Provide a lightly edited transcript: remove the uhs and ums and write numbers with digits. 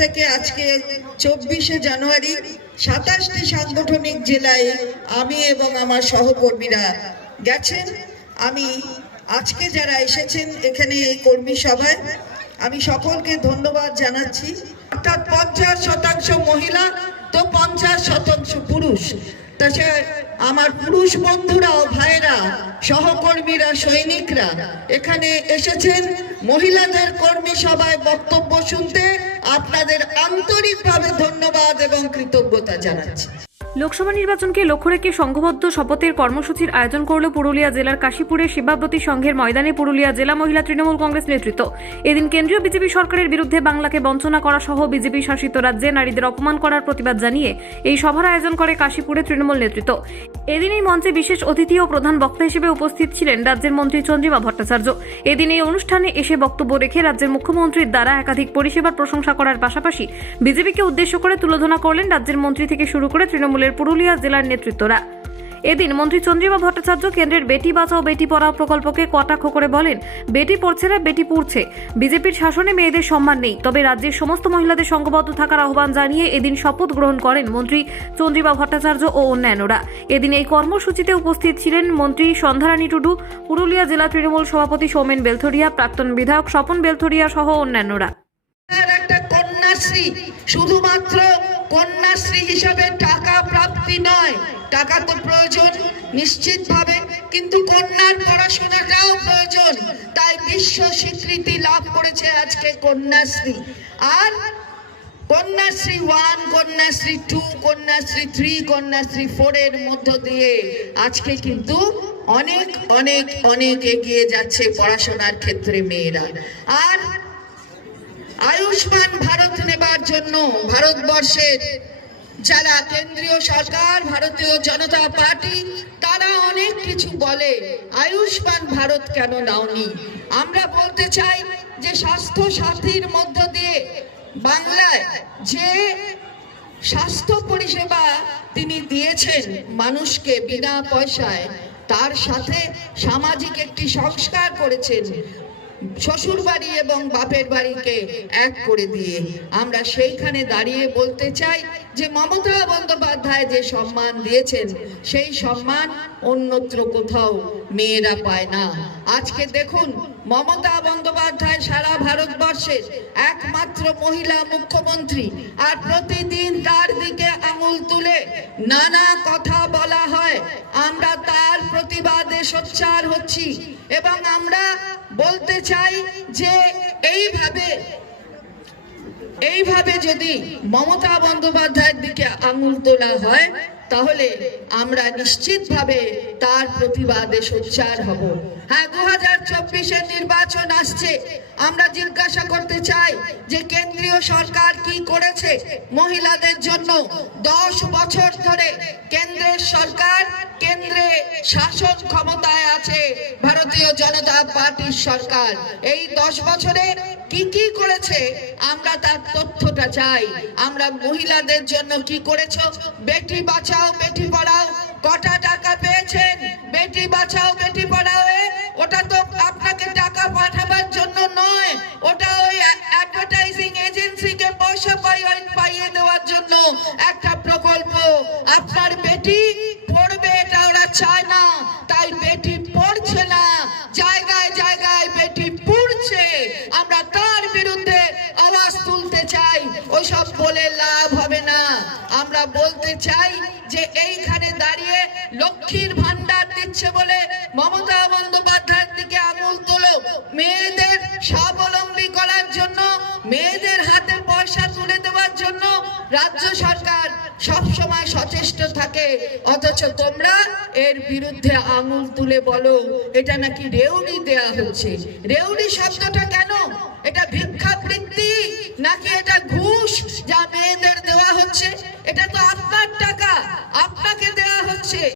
থেকে আজকে 24শে জানুয়ারি 27টি সাংগঠনিক জেলায় আমি এবং আমার সহকর্মীরা গেছেন। আমি আজকে যারা এসেছেন এখানে এই কর্মী সভায় আমি সকলকে ধন্যবাদ জানাচ্ছি। অর্থাৎ 50% মহিলা তো 50% পুরুষ। তাছাড়া আমার পুরুষ বন্ধুরা ও ভাইরা, সহকর্মীরা, সৈনিকরা এখানে এসেছেন মহিলাদের কর্মী সভায় বক্তব্য শুনতে। আপনাদের আন্তরিকভাবে ধন্যবাদ এবং কৃতজ্ঞতা জানাচ্ছি। লোকসভা নির্বাচনকে লক্ষ্য রেখে সংঘবদ্ধ শপথের কর্মসূচির আয়োজন করল পুরুলিয়া জেলার কাশীপুরের শিবাব্রতী সংঘের ময়দানে পুরুলিয়া জেলা মহিলা তৃণমূল কংগ্রেস নেতৃত্ব। এদিন কেন্দ্রীয় বিজেপি সরকারের বিরুদ্ধে বাংলাকে বঞ্চনা করা সহ বিজেপি শাসিত রাজ্যে নারীদের অপমান করার প্রতিবাদ জানিয়ে এই সভার আয়োজন করে কাশীপুরের তৃণমূল নেতৃত্ব। এদিন এই মঞ্চে বিশেষ অতিথি ও প্রধান বক্তা হিসেবে উপস্থিত ছিলেন রাজ্যের মন্ত্রী চন্দ্রিমা ভট্টাচার্য। এদিন এই অনুষ্ঠানে এসে বক্তব্য রেখে রাজ্যের মুখ্যমন্ত্রীর দ্বারা একাধিক পরিষেবার প্রশংসা করার পাশাপাশি বিজেপিকে উদ্দেশ্য করে তুলোধনা করলেন রাজ্যের মন্ত্রী থেকে শুরু করে তৃণমূলের পুরুলিয়া জেলার নেতৃত্বরা। এদিন মন্ত্রী চন্দ্রিমা ভট্টাচার্য কেন্দ্রের বেটি বাঁচাও বেটি পড়াও প্রকল্পকে কটাক্ষ করে বলেন, বেটি পড়ছে না, বেটি পুড়ছে। বিজেপির শাসনে মেয়েদের সম্মান নেই। তবে রাজ্যের সমস্ত মহিলাদের সংঘবদ্ধ থাকার আহ্বান জানিয়ে এদিন শপথ গ্রহণ করেন মন্ত্রী চন্দ্রিমা ভট্টাচার্য ও অন্যান্যরা। এদিন এই কর্মসূচিতে উপস্থিত ছিলেন মন্ত্রী সন্ধ্যারানী টুডু, পুরুলিয়া জেলা তৃণমূল সভাপতি সৌমেন বেলথরিয়া, প্রাক্তন বিধায়ক স্বপন বেলথরিয়া সহ অন্যান্যরা। একটা কন্যাশ্রী শুধুমাত্র কন্যাশ্রী হিসাবে টাকা প্রাপ্তি নয়, টাকা তো প্রয়োজন নিশ্চিতভাবে, কিন্তু কন্যার পড়াশোনাটাও প্রয়োজন। তাই বিশ্ব স্বীকৃতি লাভ করেছে আজকে কন্যাশ্রী। আর কন্যাশ্রী 1, কন্যাশ্রী 2, কন্যাশ্রী 3, কন্যাশ্রী 4 এর মধ্য দিয়ে আজকে কিন্তু অনেক অনেক অনেক এগিয়ে যাচ্ছে পড়াশোনার ক্ষেত্রে মেয়েরা। আর আয়ুষ্মান ভারত নেবার জন্য ভারতবর্ষের যারা কেন্দ্রীয় সরকার, ভারতীয় জনতা পার্টি, তারা অনেক কিছু বলে, আয়ুষ্মান ভারত কেন নাওনি? আমরা বলতে চাই যে স্বাস্থ্য সাথীর মধ্য দিয়ে বাংলায় যে স্বাস্থ্য পরিষেবা তিনি দিয়েছেন মানুষকে বিনা পয়সায়, তার সাথে সামাজিক একটি সংস্কার করেছেন শ্বশুর বাড়ি এবং বাপের বাড়িকে এক করে দিয়ে। আমরা সেইখানে দাঁড়িয়ে বলতে চাই যে মমতা বন্দ্যোপাধ্যায় যে সম্মান দিয়েছেন সেই সম্মান অন্যত্র কোথাও মেয়েরা পায় না। আজকে দেখুন, মমতা বন্দ্যোপাধ্যায় সারা ভারতবর্ষের একমাত্র মহিলা মুখ্যমন্ত্রী, আর প্রতিদিন তার দিকে আঙুল তুলে নানা কথা বলা হয়। আমরা তার প্রতিবাদে সোচ্চার হচ্ছি এবং আমরা বলতে চাই যে এইভাবে যদি মমতা বন্দ্যোপাধ্যায়ের দিকে আঙুল তোলা হয় তাহলে আমরা নিশ্চিতভাবে তার প্রতিবাদে সোচ্চার হব। হ্যাঁ, 2024-এর নির্বাচন আসছে। আমরা জিজ্ঞাসা করতে চাই যে কেন্দ্রীয় সরকার কি করেছে মহিলাদের জন্য? 10 বছর ধরে কেন্দ্রের সরকার, কেন্দ্রে শাসন ক্ষমতায় আছে ভারতীয় জনতা পার্টির সরকার। এই 10 বছরে কি কি করেছে আমরা তার তথ্যটা চাই। আমরা মহিলাদের জন্য কি করেছো? বেটি বাঁচাও বেটি পড়াও, কটা টাকা পেয়েছেন? বেটি বাঁচাও বেটি পড়াও ওটা তো আপনাকে টাকা পাঠাবার জন্য নয়, ওটা ওই অ্যাডভার্টাইজিং এজেন্সিকে পয়সা পাইয়ে দেওয়ার জন্য একটা প্রকল্প। আপনার বেটি পড়বে এটা ওরা চায় না, তাই বেটি পড়ছে না, জায়গায় জায়গায় বেটি পড়ছে। আমরা তার বিরুদ্ধে আওয়াজ তুলতে চাই। ওইসব বলে লাভ হবে না। আমরা বলতে চাই যে এইখানে দাঁড়িয়ে লক্ষ্মীর ভান্ডার দিচ্ছে বলে মমতা বন্দ্যোপাধ্যায়ের দিকে আঙুল তোলো। মেয়েদের স্বাবলম্বী করার জন্য, মেয়েদের হাতে পয়সা তুলে দেওয়ার জন্য রাজ্য সরকার সবসময় সচেষ্ট থাকে, অথচ তোমরা এর বিরুদ্ধে আঙুল তুলে বলো এটা নাকি রেউড়ি দেয়া হচ্ছে। রেউড়ি শব্দটা কেন? এটা ভিক্ষাবৃত্তি নাকি এটা ঘুষ যা মেয়েদের দেওয়া হচ্ছে? এটা তো আপনার টাকা, আপনাকে দেওয়া হচ্ছে।